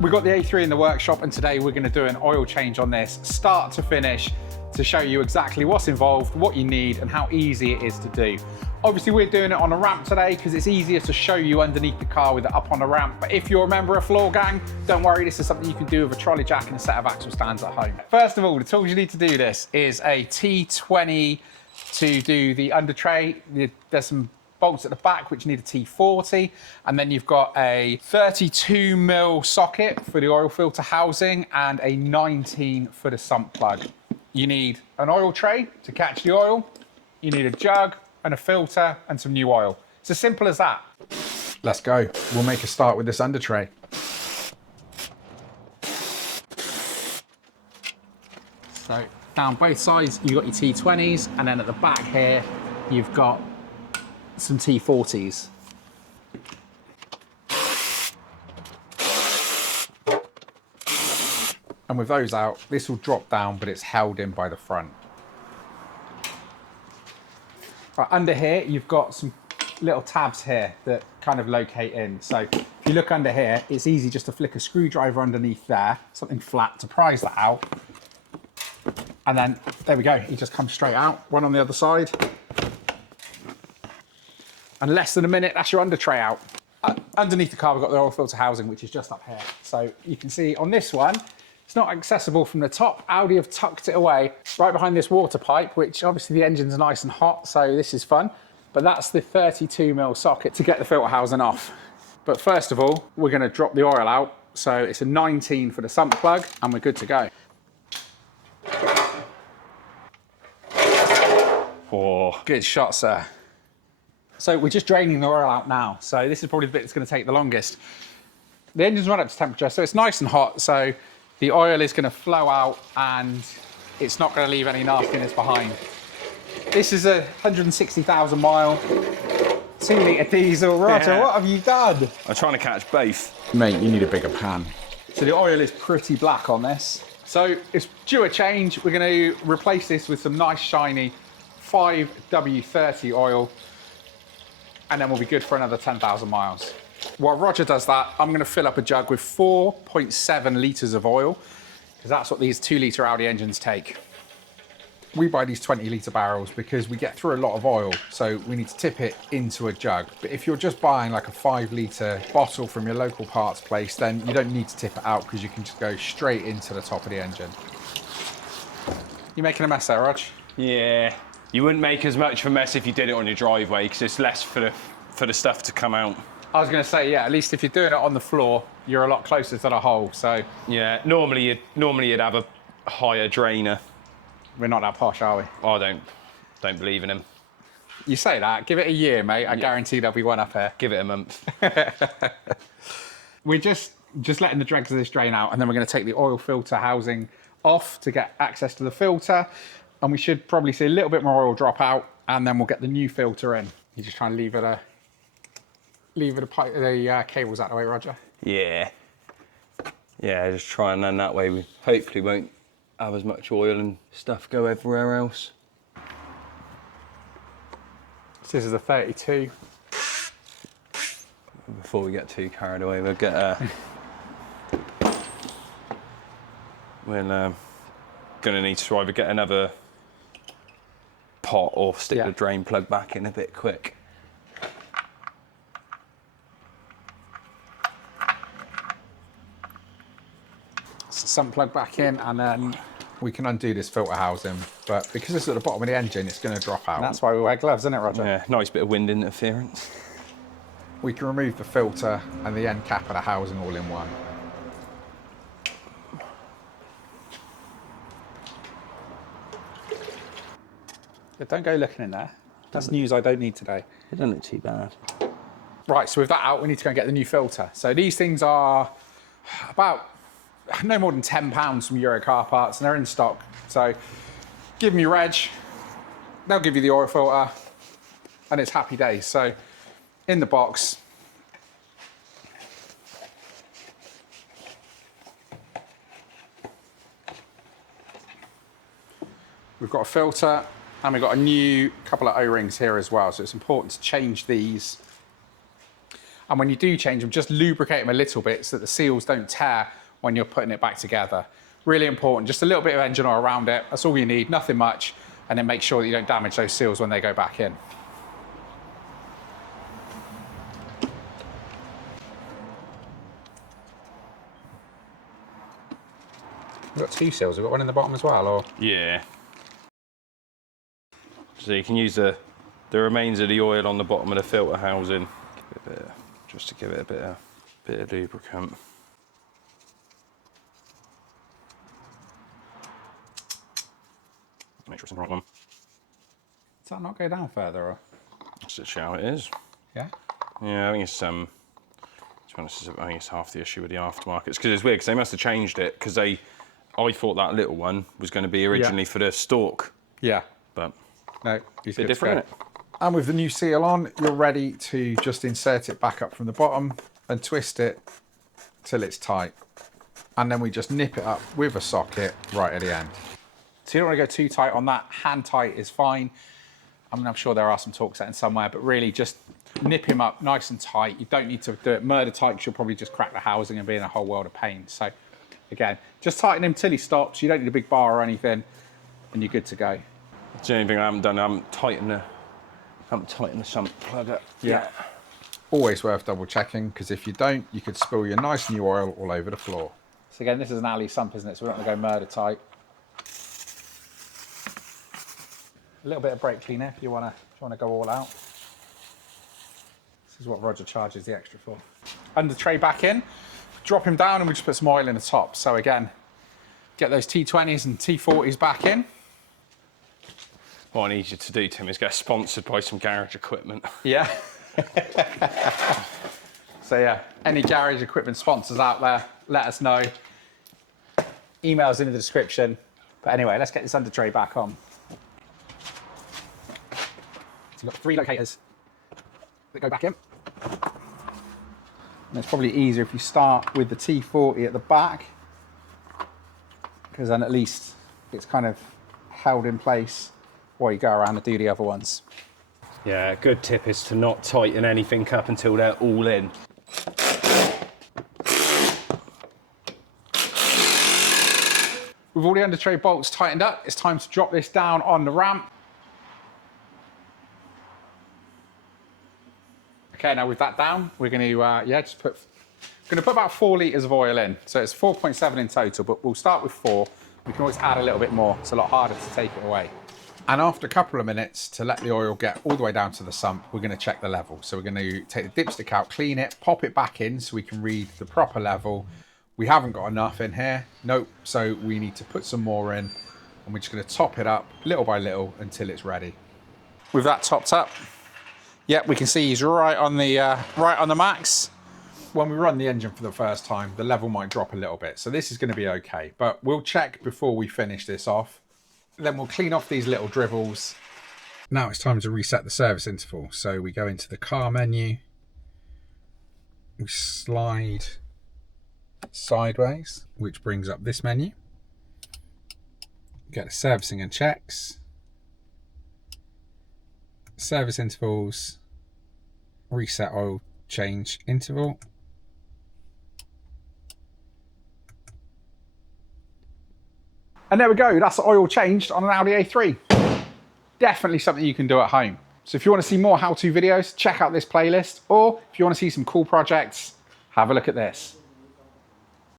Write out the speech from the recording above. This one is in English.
We've got the A3 in the workshop, and today we're going to do an oil change on this, start to finish, to show you exactly what's involved, what you need, and how easy it is to do. Obviously, we're doing it on a ramp today because it's easier to show you underneath the car with it up on a ramp. But if you're a member of Floor Gang, don't worry, this is something you can do with a trolley jack and a set of axle stands at home. First of all, the tools you need to do this is a T20 to do the Undertray. There's some bolts at the back which need a T40, and then you've got a 32mm socket for the oil filter housing and a 19 for the sump plug. You need an oil tray to catch the oil, you need a jug and a filter and some new oil. It's as simple as that. Let's go. We'll make a start with this Undertray. So down both sides you've got your T20s, and then at the back here you've got some T40s. And with those out, this will drop down, but it's held in by the front. Right, under here, you've got some little tabs here that kind of locate in. So if you look under here, it's easy just to flick a screwdriver underneath there, something flat to prise that out. And then there we go, it just comes straight out. One on the other side. And less than a minute, that's your Undertray out. Underneath the car, we've got the oil filter housing, which is just up here. So you can see on this one, it's not accessible from the top. Audi have tucked it away right behind this water pipe, which obviously the engine's nice and hot, so this is fun. But that's the 32mm socket to get the filter housing off. But first of all, we're gonna drop the oil out. So it's a 19 for the sump plug, and we're good to go. Oh, good shot, sir. So we're just draining the oil out now. So this is probably the bit that's going to take the longest. The engine's run up to temperature, so it's nice and hot. So the oil is going to flow out and it's not going to leave any nastiness behind. This is a 160,000 mile, 2-litre diesel. Roger, yeah. What have you done? I'm trying to catch both. Mate, you need a bigger pan. So the oil is pretty black on this. So it's due a change. We're going to replace this with some nice shiny 5W30 oil, and then we'll be good for another 10,000 miles. While Roger does that, I'm gonna fill up a jug with 4.7 litres of oil, because that's what these 2-litre Audi engines take. We buy these 20-litre barrels because we get through a lot of oil, so we need to tip it into a jug. But if you're just buying like a 5-litre bottle from your local parts place, then you don't need to tip it out because you can just go straight into the top of the engine. You making a mess there, Rog? Yeah. You wouldn't make as much of a mess if you did it on your driveway, because it's less for the stuff to come out. I was going to say, yeah, at least if you're doing it on the floor, you're a lot closer to the hole, so... Yeah, normally you'd have a higher drainer. We're not that posh, are we? I don't believe in him. You say that, give it a year, mate. I guarantee there'll be one up here. Give it a month. We're just letting the dregs of this drain out, and then we're going to take the oil filter housing off to get access to the filter. And we should probably see a little bit more oil drop out, and then we'll get the new filter in. You're just trying to leave the cables out of the way, Roger? Yeah. Yeah, just try and then that way we hopefully won't have as much oil and stuff go everywhere else. This is a 32. Before we get too carried away, we'll get we're gonna need to either get another pot or stick the drain plug back in a bit quick. So sump plug back in, and then we can undo this filter housing, but because it's at the bottom of the engine, it's going to drop out. And that's why we wear gloves, isn't it, Roger? Yeah, nice bit of wind interference. We can remove the filter and the end cap of the housing all in one. Yeah, don't go looking in there. That's news I don't need today. It doesn't look too bad. Right, so with that out, we need to go and get the new filter. So these things are about no more than £10 from Euro Car Parts, and they're in stock. So give them your reg, they'll give you the oil filter, and it's happy days. So in the box, we've got a filter, and we've got a new couple of O-rings here as well. So it's important to change these. And when you do change them, just lubricate them a little bit so that the seals don't tear when you're putting it back together. Really important, just a little bit of engine oil around it. That's all you need, nothing much. And then make sure that you don't damage those seals when they go back in. We've got 2 seals, we've got one in the bottom as well, or? Yeah. So you can use the remains of the oil on the bottom of the filter housing, just to give it a bit of lubricant. Make sure it's the right one. Does that not go down further, or? That's just how it is. Yeah? Yeah, I think it's to be honest, I think it's half the issue with the aftermarket. It's because it's weird, because they must have changed it, because I thought that little one was going to be originally for the stalk. Yeah. But no, it's a bit different, isn't it? And with the new seal on, you're ready to just insert it back up from the bottom and twist it till it's tight. And then we just nip it up with a socket right at the end. So you don't want to go too tight on that. Hand tight is fine. I mean, I'm sure there are some torque settings somewhere, but really just nip him up nice and tight. You don't need to do it murder tight, because you'll probably just crack the housing and be in a whole world of pain. So again, just tighten him till he stops. You don't need a big bar or anything, and you're good to go. It's the only thing I haven't done. I haven't tightened the sump plug up. Yeah. Always worth double checking, because if you don't, you could spill your nice new oil all over the floor. So again, this is an alley sump, isn't it? So we're not going to go murder tight. A little bit of brake cleaner if you want to go all out. This is what Roger charges the extra for. Undertray back in, drop him down, and we just put some oil in the top. So again, get those T20s and T40s back in. What I need you to do, Tim, is get sponsored by some garage equipment. Yeah. So yeah, any garage equipment sponsors out there, let us know. Emails in the description. But anyway, let's get this Undertray back on. So we've got 3 locators that go back in. And it's probably easier if you start with the T40 at the back, because then at least it's kind of held in place while you go around and do the other ones. Yeah, a good tip is to not tighten anything up until they're all in. With all the Undertray bolts tightened up, it's time to drop this down on the ramp. Okay, now with that down, we're going to just put about 4 litres of oil in. So it's 4.7 in total, but we'll start with 4. We can always add a little bit more. It's a lot harder to take it away. And after a couple of minutes, to let the oil get all the way down to the sump, we're going to check the level. So we're going to take the dipstick out, clean it, pop it back in so we can read the proper level. We haven't got enough in here. Nope. So we need to put some more in, and we're just going to top it up little by little until it's ready. With that topped up, yep, we can see he's right on the max. When we run the engine for the first time, the level might drop a little bit. So this is going to be okay, but we'll check before we finish this off. Then we'll clean off these little dribbles. Now it's time to reset the service interval. So we go into the car menu. We slide sideways, which brings up this menu. Get the servicing and checks. Service intervals. Reset oil change interval. And there we go, that's the oil changed on an Audi A3. Definitely something you can do at home. So if you want to see more how-to videos, check out this playlist, or if you want to see some cool projects, have a look at this.